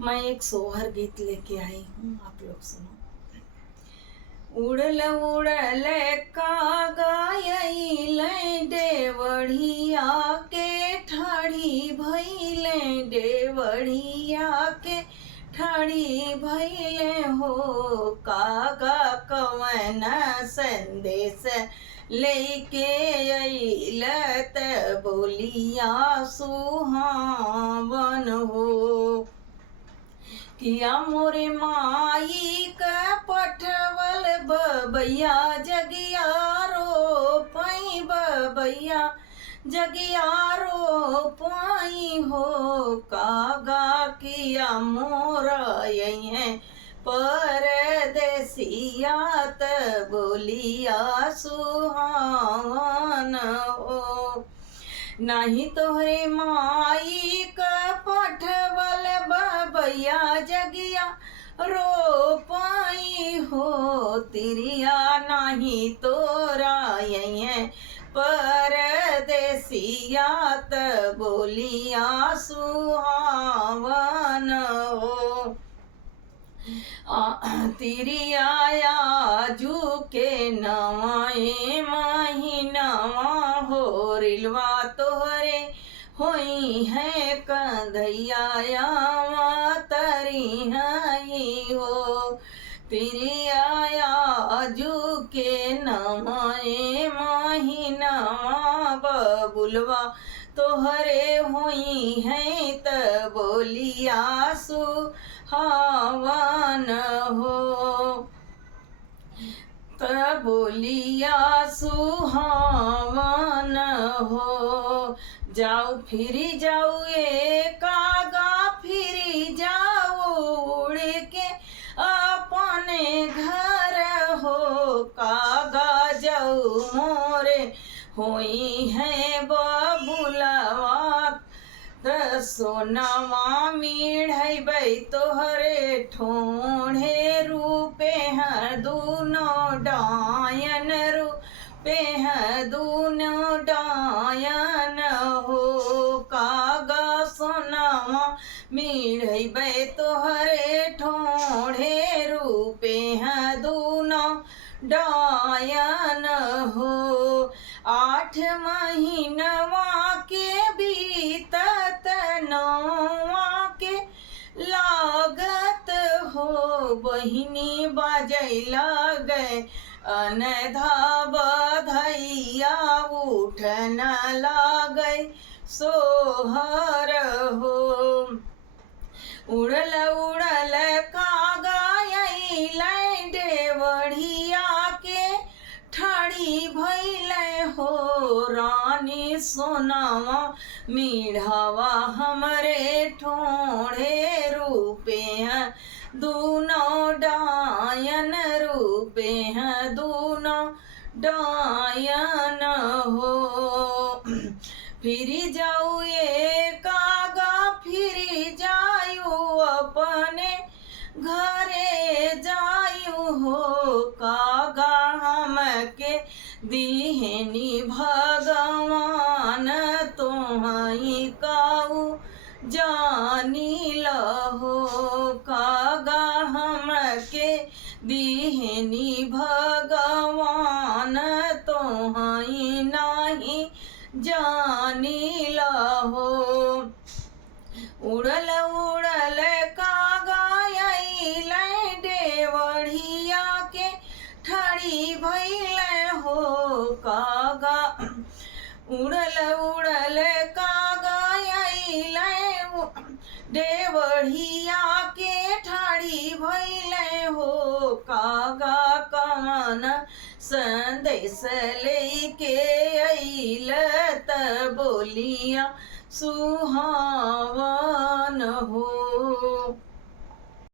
मैं एक सोहर गीत लेके आई हूँ, आप लोग सुनो। उड़ल उड़ल कागल डेवढ़िया के ठाड़ी भैले, डेवढ़िया के ठाड़ी भैले हो। कागा कवन संदेश लेके अइल त बोलिया सुहावन हो। किया मोरे माई का पठवल बबैया जगिया रो पाई, बबैया जगिया रो पाई हो। कागा किया मोरा यही परदेसिया त बोलिया सुहावन हो। नहीं तोहरे माई का पठवल बबैया जगिया रो पाई हो। तिरिया नहीं तोरा यही परदेसिया त बोलिया सुहावन हो। तिरिया जू के नवाए महीनावा हो। रिलवा तोहरे होई है कंधैया तरी हई हो। तिरिया जू के नवाए महीनावा बबुलवा तोहरे होई है त बोलिया सुहावन हो। त बोलिया सुहावन हो। जाऊ फिरी जाऊ ये कागा फिरी जाऊ उड़ के अपने घर हो। कागा जाऊ मोरे होई है बबुलवा त सोनावा मिढ़ै तोहरे ठोढ़े रूपे हैं दूनो डायन रूपे हैं दूनो डायन हो। कागा सोनावा मिढ़ै तोहरे ठोढ़े रूपे हैं दूनो डायन हो। 8 महीनवा के बीतत नौवा के लागत हो। बहिनी बजैला गए अनधा बधैया उठ न लागै सोहर हो। उड़ल उड़ल कागा अइलै डेवढ़िया के ठाड़ी भैले हो। रानी सोनावा मिढ़ावा हमरे ठोढ़े रूपे हैं दूनो डायन रूपे हैं दूनो डायन हो। फिरी जाऊ ये कागा फिरी जायू अपने घरे जायू हो। कागा हमके दीहनी भगवान तुम्हारी काऊ जानी लहो। कागा हमके दीहनी भगवान तुम्हारी नहीं जानी लहो। उड़ल उड़ल कागा अइलै डेवढ़िया के ठाड़ी भैले हो। कागा उड़ल उड़ल कागा अइलै डेवढ़िया के ठाड़ी भैले हो। कागा कवन संदेश लेके अइल त बोलिया सुहावन हो।